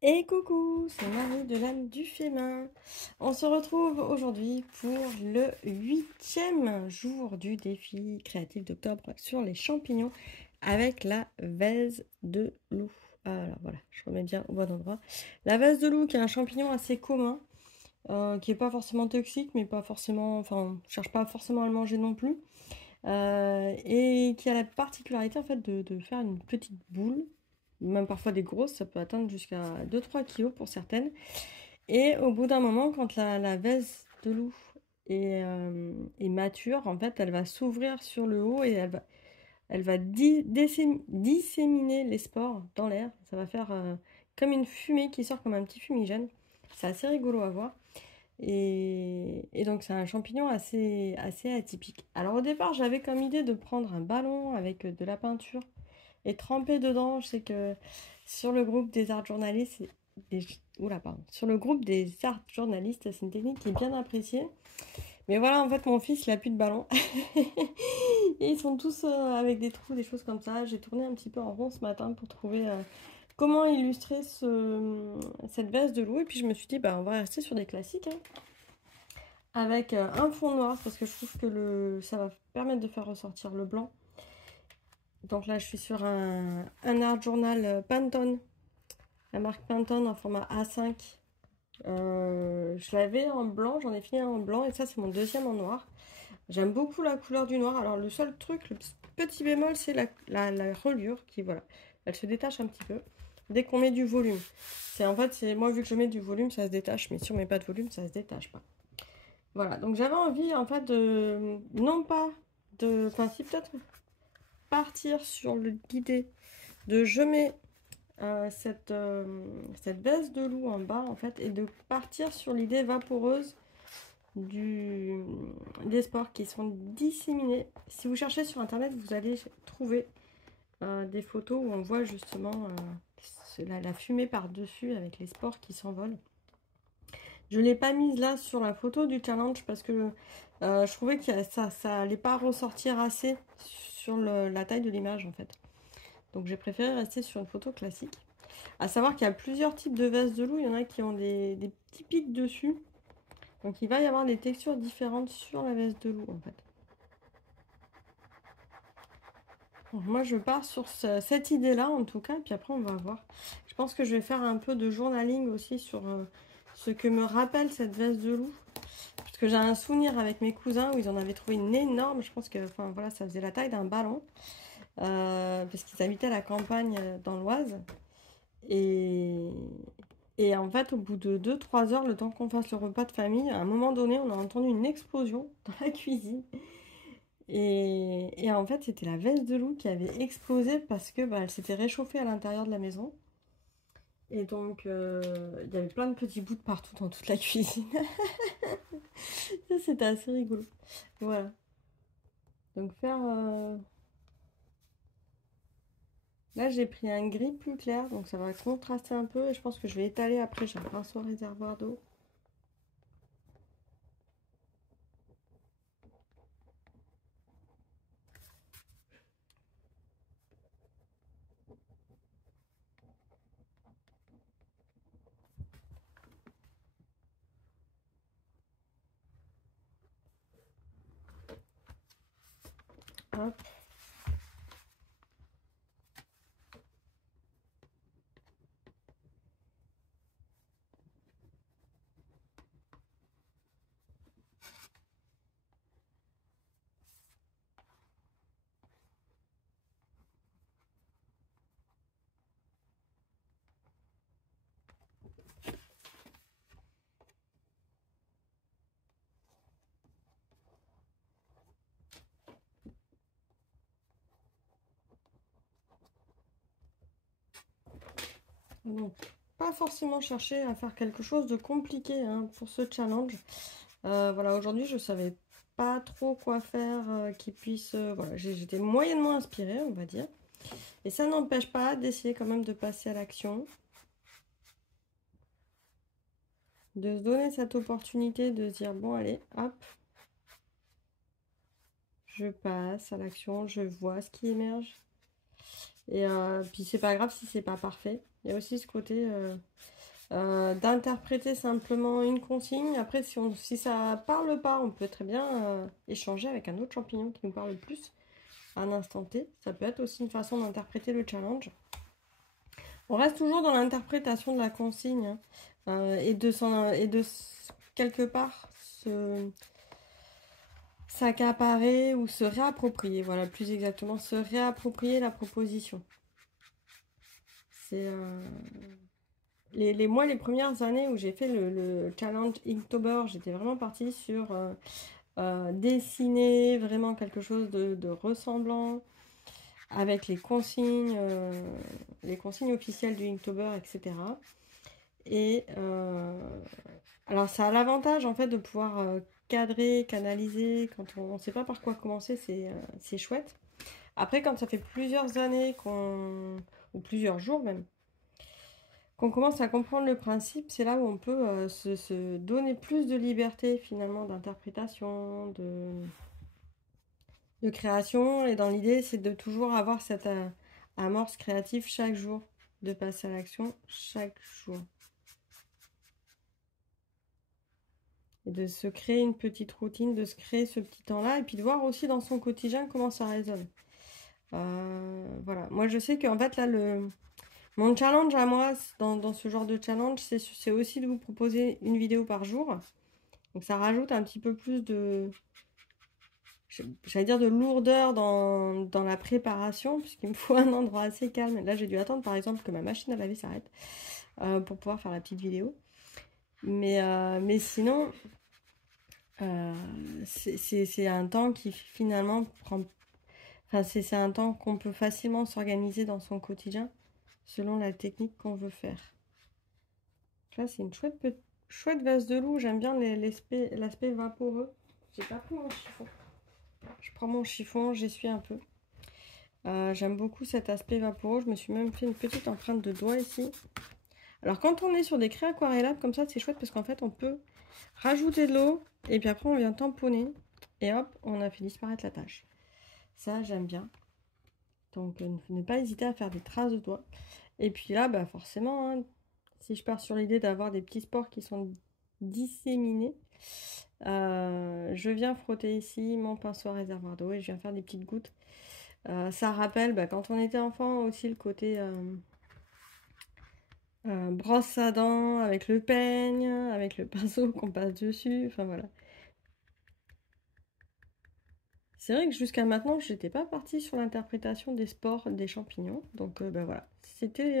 Et coucou, c'est Marie de l'âme du Fémin. On se retrouve aujourd'hui pour le 8e jour du défi créatif d'octobre sur les champignons avec la vase de loup. Alors voilà, je remets bien au bon endroit. La vase de loup qui est un champignon assez commun, qui n'est pas forcément toxique, mais pas forcément, enfin, on ne cherche pas forcément à le manger non plus. Et qui a la particularité en fait de faire une petite boule, même parfois des grosses, ça peut atteindre jusqu'à 2-3 kilos pour certaines. Et au bout d'un moment, quand la vase de loup est mature, en fait, elle va s'ouvrir sur le haut et elle va disséminer les spores dans l'air. Ça va faire comme une fumée qui sort comme un petit fumigène. C'est assez rigolo à voir. Et donc c'est un champignon assez atypique. Alors au départ j'avais comme idée de prendre un ballon avec de la peinture et tremper dedans. Je sais que sur le groupe des art journalistes, oula, pardon. Sur le groupe des art journalistes, c'est une technique qui est bien appréciée. Mais voilà, en fait mon fils il a plus de ballon. Et ils sont tous avec des trous, des choses comme ça. J'ai tourné un petit peu en rond ce matin pour trouver comment illustrer cette veste de loup. Et puis je me suis dit, bah, on va rester sur des classiques, hein, avec un fond noir parce que je trouve que ça va permettre de faire ressortir le blanc. Donc là, je suis sur un art journal Pantone, la marque Pantone en format A5. Je l'avais en blanc, j'en ai fini un en blanc et ça, c'est mon deuxième en noir. J'aime beaucoup la couleur du noir. Alors, le seul truc, le petit bémol, c'est la reliure qui, voilà, elle se détache un petit peu dès qu'on met du volume. En fait, moi, vu que je mets du volume, ça se détache, mais si on met pas de volume, ça se détache pas. Voilà, donc j'avais envie en fait non pas enfin si peut-être partir sur l'idée de je mets cette veste de loup en bas en fait et de partir sur l'idée vaporeuse des spores qui sont disséminés. Si vous cherchez sur internet, vous allez trouver des photos où on voit justement la fumée par-dessus avec les spores qui s'envolent. Je ne l'ai pas mise là sur la photo du challenge parce que je trouvais que ça allait pas ressortir assez sur la taille de l'image en fait. Donc j'ai préféré rester sur une photo classique. À savoir qu'il y a plusieurs types de vestes de loup. Il y en a qui ont des petits pics dessus. Donc il va y avoir des textures différentes sur la veste de loup en fait. Donc, moi je pars sur cette idée là en tout cas. Puis après on va voir. Je pense que je vais faire un peu de journaling aussi sur ce que me rappelle cette veste de loup. Parce que j'ai un souvenir avec mes cousins où ils en avaient trouvé une énorme. Je pense que enfin, voilà, ça faisait la taille d'un ballon. Parce qu'ils habitaient à la campagne dans l'Oise. Et, et en fait, au bout de 2-3 heures, le temps qu'on fasse le repas de famille, à un moment donné, on a entendu une explosion dans la cuisine. Et en fait, c'était la veste de loup qui avait explosé parce que elle s'était réchauffée à l'intérieur de la maison. Et donc, il y avait plein de petits bouts de partout dans toute la cuisine. Ça, c'était assez rigolo. Voilà. Donc là, j'ai pris un gris plus clair, donc ça va contraster un peu. Et je pense que je vais étaler après. J'ai un pinceau réservoir d'eau. Hop. Donc, pas forcément chercher à faire quelque chose de compliqué hein, pour ce challenge. Voilà, aujourd'hui, je savais pas trop quoi faire qui puisse. Voilà, j'étais moyennement inspirée, on va dire. Et ça n'empêche pas d'essayer quand même de passer à l'action, de se donner cette opportunité de se dire bon, allez, hop, je passe à l'action, je vois ce qui émerge. Et puis c'est pas grave si c'est pas parfait. Il y a aussi ce côté d'interpréter simplement une consigne. Après, si ça parle pas, on peut très bien échanger avec un autre champignon qui nous parle plus à un instant T. Ça peut être aussi une façon d'interpréter le challenge. On reste toujours dans l'interprétation de la consigne hein, et de quelque part s'accaparer ou se réapproprier. Voilà, plus exactement, se réapproprier la proposition. C'est moi, les premières années où j'ai fait le challenge Inktober, j'étais vraiment partie sur dessiner vraiment quelque chose de ressemblant avec les consignes officielles du Inktober, etc. Et alors ça a l'avantage en fait de pouvoir cadrer, canaliser, quand on ne sait pas par quoi commencer, c'est chouette. Après, quand ça fait plusieurs années ou plusieurs jours même, qu'on commence à comprendre le principe, c'est là où on peut se donner plus de liberté finalement d'interprétation, de création. Et dans l'idée, c'est de toujours avoir cette amorce créative chaque jour, de passer à l'action chaque jour. Et de se créer une petite routine, de se créer ce petit temps-là, et puis de voir aussi dans son quotidien comment ça résonne. Voilà, moi je sais qu'en fait là, mon challenge à moi, dans ce genre de challenge, c'est aussi de vous proposer une vidéo par jour. Donc ça rajoute un petit peu plus j'allais dire de lourdeur dans la préparation, puisqu'il me faut un endroit assez calme. Là, j'ai dû attendre par exemple que ma machine à laver s'arrête pour pouvoir faire la petite vidéo. Mais sinon, c'est un temps qui finalement prend... Enfin, c'est un temps qu'on peut facilement s'organiser dans son quotidien selon la technique qu'on veut faire. Là, c'est une chouette vase de loup. J'aime bien l'aspect vaporeux. J'ai pas pris mon chiffon. Je prends mon chiffon, j'essuie un peu. J'aime beaucoup cet aspect vaporeux. Je me suis même fait une petite empreinte de doigt ici. Alors, quand on est sur des craies aquarellables comme ça, c'est chouette parce qu'en fait, on peut rajouter de l'eau et puis après, on vient tamponner et hop, on a fait disparaître la tache. Ça, j'aime bien. Donc, ne pas hésiter à faire des traces de doigts. Et puis là, bah forcément, hein, si je pars sur l'idée d'avoir des petits spores qui sont disséminés, je viens frotter ici mon pinceau à réservoir d'eau et je viens faire des petites gouttes. Ça rappelle quand on était enfant aussi le côté brosse à dents avec le peigne, avec le pinceau qu'on passe dessus, enfin voilà. C'est vrai que jusqu'à maintenant, je n'étais pas partie sur l'interprétation des spores des champignons, donc voilà. C'était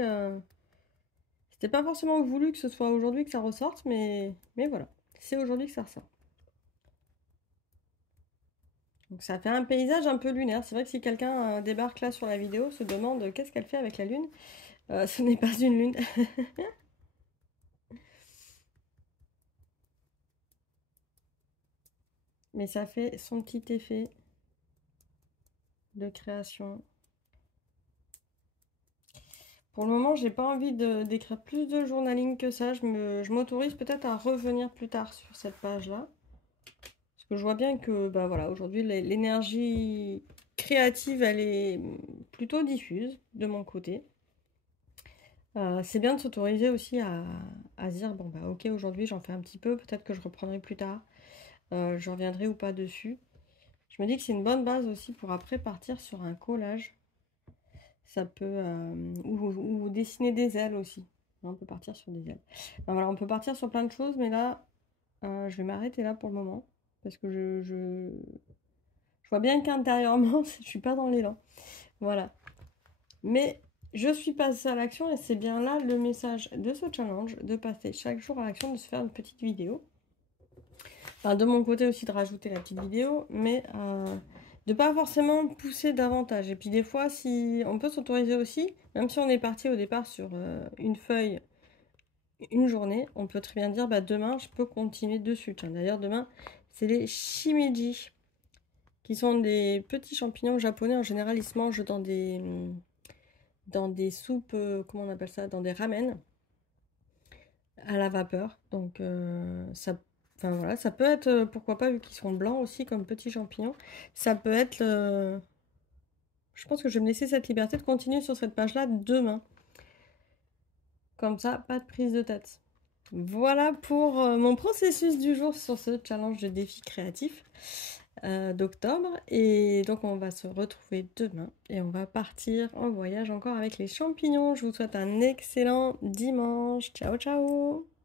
pas forcément voulu que ce soit aujourd'hui que ça ressorte, mais voilà, c'est aujourd'hui que ça ressort. Donc ça fait un paysage un peu lunaire. C'est vrai que si quelqu'un débarque là sur la vidéo, se demande qu'est-ce qu'elle fait avec la lune, ce n'est pas une lune. Mais ça fait son petit effet de création. Pour le moment, j'ai pas envie d'écrire plus de journaling que ça. Je m'autorise peut-être à revenir plus tard sur cette page-là. Parce que je vois bien que voilà, aujourd'hui, l'énergie créative, elle est plutôt diffuse de mon côté. C'est bien de s'autoriser aussi à se dire, bon ok, aujourd'hui j'en fais un petit peu, peut-être que je reprendrai plus tard, je reviendrai ou pas dessus. Je me dis que c'est une bonne base aussi pour après partir sur un collage. Ça peut... ou dessiner des ailes aussi. On peut partir sur des ailes. Voilà, on peut partir sur plein de choses, mais là, je vais m'arrêter là pour le moment. Parce que je vois bien qu'intérieurement, je suis pas dans l'élan. Voilà. Mais je suis passée à l'action et c'est bien là le message de ce challenge, de passer chaque jour à l'action, de se faire une petite vidéo. Enfin, de mon côté aussi de rajouter la petite vidéo, mais de pas forcément pousser davantage. Et puis des fois, si on peut s'autoriser aussi, même si on est parti au départ sur une feuille, une journée, on peut très bien dire demain je peux continuer dessus. D'ailleurs demain c'est les shimiji, qui sont des petits champignons japonais. En général ils se mangent dans des soupes, comment on appelle ça, dans des ramen à la vapeur. Donc enfin voilà, ça peut être, pourquoi pas, vu qu'ils sont blancs aussi comme petits champignons, ça peut être... Je pense que je vais me laisser cette liberté de continuer sur cette page-là demain. Comme ça, pas de prise de tête. Voilà pour mon processus du jour sur ce challenge de défi créatif d'octobre. Et donc on va se retrouver demain et on va partir en voyage encore avec les champignons. Je vous souhaite un excellent dimanche. Ciao ciao!